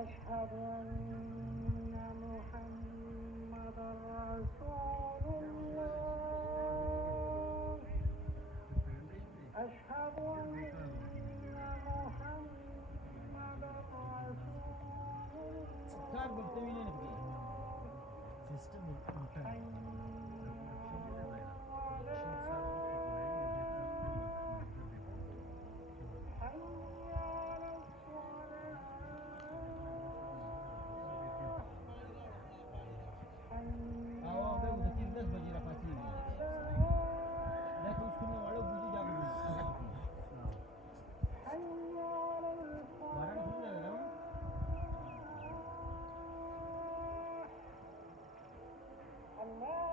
أشهد أن محمدا رسول الله. أشهد أن محمدا رسول الله. حي على حي على الصلاة. حي على الفلاح. الله